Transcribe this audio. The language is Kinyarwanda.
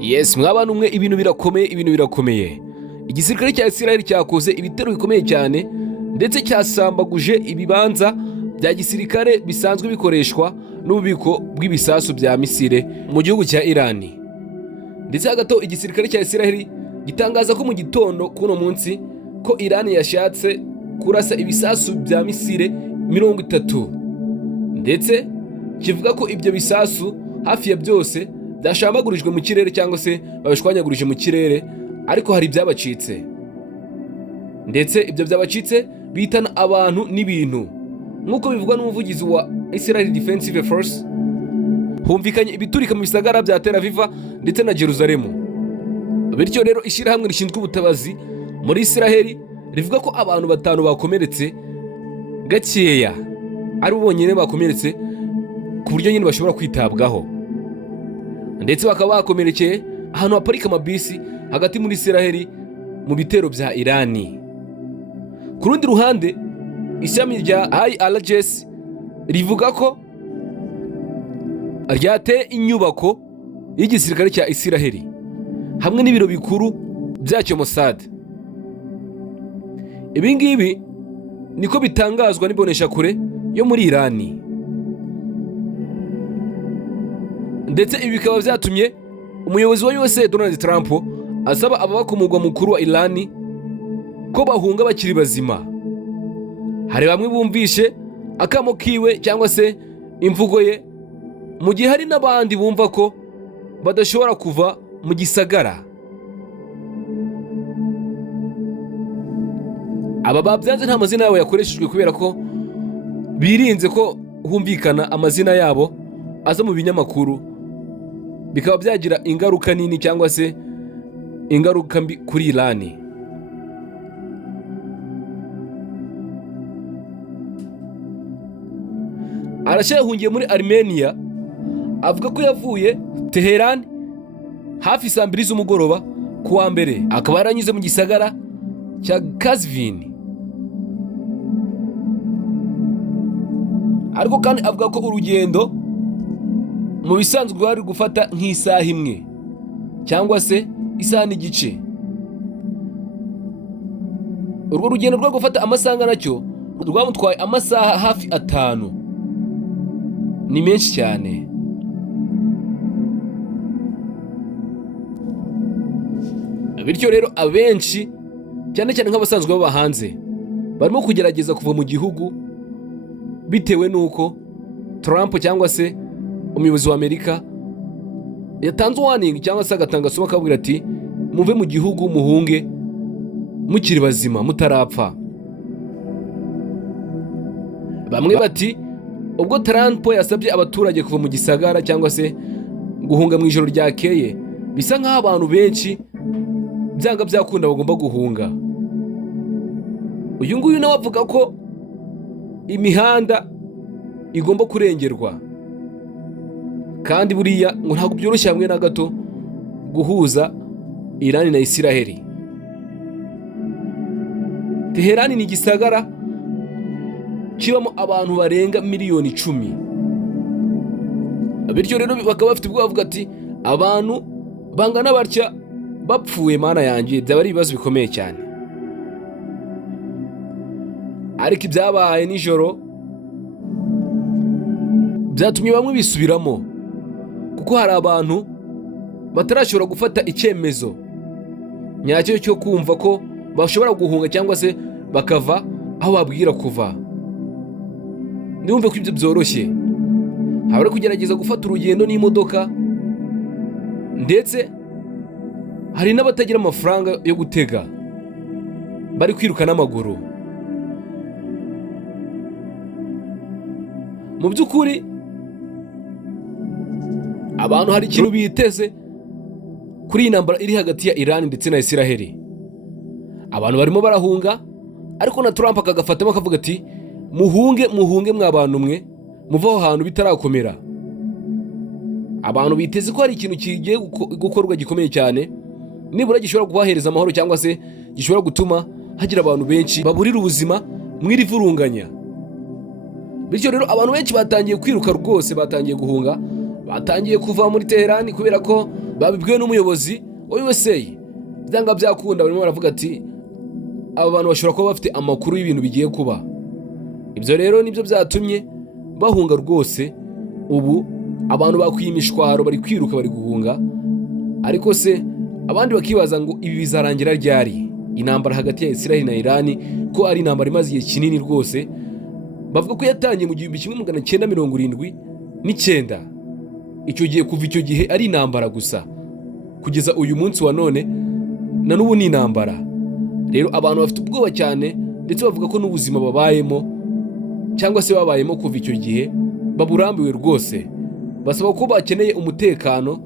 Yes, mwabana umwe ibintu birakomeye. Igisirikare cya Israel cyakoze ibitero bikomeye cyane ndetse cyasambaguje ibibanza bya gisirikare bisanzwe bikoreshwa n'ububiko bw'ibisasu bya misile mu gihugu cya Iran. Ndetse hagato igisirikare cya Israel gitangaza ko mu gitondo kuno munsi ko Iran yashatse kurasa ibisasu bya misile 30 ndetse kivuga ko ibyo bisasu hafi ya byose byashambagurijwe mu kirere cyangwa se babishwanyagurije mu kirere, ariko hari byabacitse ndetse ibyo byabacitse bitana abantu n'ibintu nk'uko bivugwa n'umuvugizi wa Israel Defensive Force. Humvikanye ibiturika mu bisagara bya Tel Aviv ndetse na Jerusalem. Bityo rero ishyirahamwe rishinzwe ubutabazi muri Israel rivuga ko abantu 5 bakomeretse gakeya, ari bonyine bakomeretse ku buryo nyine bashobora kwitabwaho, ndetse bakaba bakomerekeye ahantu haparika amabisi hagati muri Israel mu bitero bya Irani. Ku rundi ruhande ishami rya RW'UMUKIRISTU rivuga ko ryateye inyubako y'igisirikare cya Israel hamwe n'ibiro bikuru byacyo Mossad. Ibi ngibi niko bitangazwa n'ibonesha kure yo muri Irani, ndetse ibi bikaba byatumye umuyobozi wa USA Donald Trump asaba ababakomurwa mukuru wa Irani ko bahunga bakiri bazima. Hari bamwe bumvishe akamo kiwe cyangwa se imvugo ye, mu gihe hari n'abandi bumva ko badashobora kuva mu gisagara. Aba babyanze nta mazina yabo yakoreshejwe kubera ko birinze ko humvikana amazina yabo aza mu binyamakuru, bikaba byagira ingaruka nini cyangwa se ingaruka mbi kuri Irani. Arashahungiye muri Armenia, avuga ko yavuye Tehran hafi saa 2 z'umugoroba ku wa mbere, akaba yaranyuze mu gisagara cya Kazvin. Ariko kandi avuga ko urugendo mu bisanzwe rwari gufata nk'isaha imwe cyangwa se isaha n'igice. Urwo rugendo rwo gufata amasaha nacyo rwamutwaye amasaha hafi 5. Ni menshi cyane. Bityo rero abenshi cyane nk'abasanzwe baba hanze barimo kugerageza kuva mu gihugu bitewe nuko Trump cyangwa se umuyobozi wa Amerika yatanze warning cyangwa se agatanga somo akabwira ati muve mu gihugu muhunge mukiri bazima mutarapfa. Bamwe bati ubwo Trump yasabye abaturage kuva mu gisagara cyangwa se guhunga mu ijoro ryakeye, bisa nk'aho abantu benshi byanga byakunda bagomba guhunga. Uyu nguyu nawe avuga ko imihanda igomba kurengerwa, kandi buriya ngo ntabwo byoroshye hamwe na gato guhuza Iran na Israel. Tehran ni igisagara kibamo abantu barenga miliyoni 10. Bityo rero bakaba bafite ubwo bavuga ati abantu bangana batya bapfuye, mana yanjye byaba ari ibibazo bikomeye cyane. Ariko ibyabaye nijoro byatumye bamwe bisubiramo, kuko hari abantu batarashobora gufata icyemezo nyacyo cyo kumva ko bashobora guhunga cyangwa se bakava aho babwira kuva. Ndumve ko ibyo byoroshye, habari kugerageza gufata urugendo n'imodoka, ndetse hari n'abatagira amafaranga yo gutega bari kwiruka n'amaguru. Mu by'ukuri abantu hari ikintu biteze kuri iyi ntambara iri hagati ya Iran ndetse na Israel. Abantu barimo barahunga, ariko na Trump akagafatamo akavuga ati muhunge mw'abantu mwe muva aho hantu bitarakomera. Abantu biteze ko hari ikintu kigiye gukorwa gikomeye cyane, nibura gishobora kubahereza amahoro cyangwa se gishobora gutuma hagira abantu benshi baburira ubuzima mw'iri vurunganya. Bityo rero abantu benshi batangiye kwiruka rwose, batangiye guhunga, batangiye kuva muri Tehran kubera ko babibwiwe n'umuyobozi wa USA. Byanga byakunda barimo baravuga ati aba bantu bashobora kuba bafite amakuru y'ibintu bigiye kuba. Ibyo rero nibyo byatumye bahunga rwose. Ubu abantu bakwiye imishwaro bari kwiruka bari guhunga, ariko se abandi bakibaza ngo ibi bizarangira ryari? Intambara hagati ya Israel na Iran ko ari intambara imaze igihe kinini rwose. Bavuga ko yatangiye mu 1979. Icyo gihe kuva icyo gihe ari intambara gusa kugeza uyu munsi wa none, na n'ubu ni intambara. Rero abantu bafite ubwoba cyane, ndetse bavuga ko n'ubuzima babayemo cyangwa se babayemo kuva icyo gihe baburambiwe rwose. Basaba ko bakeneye umutekano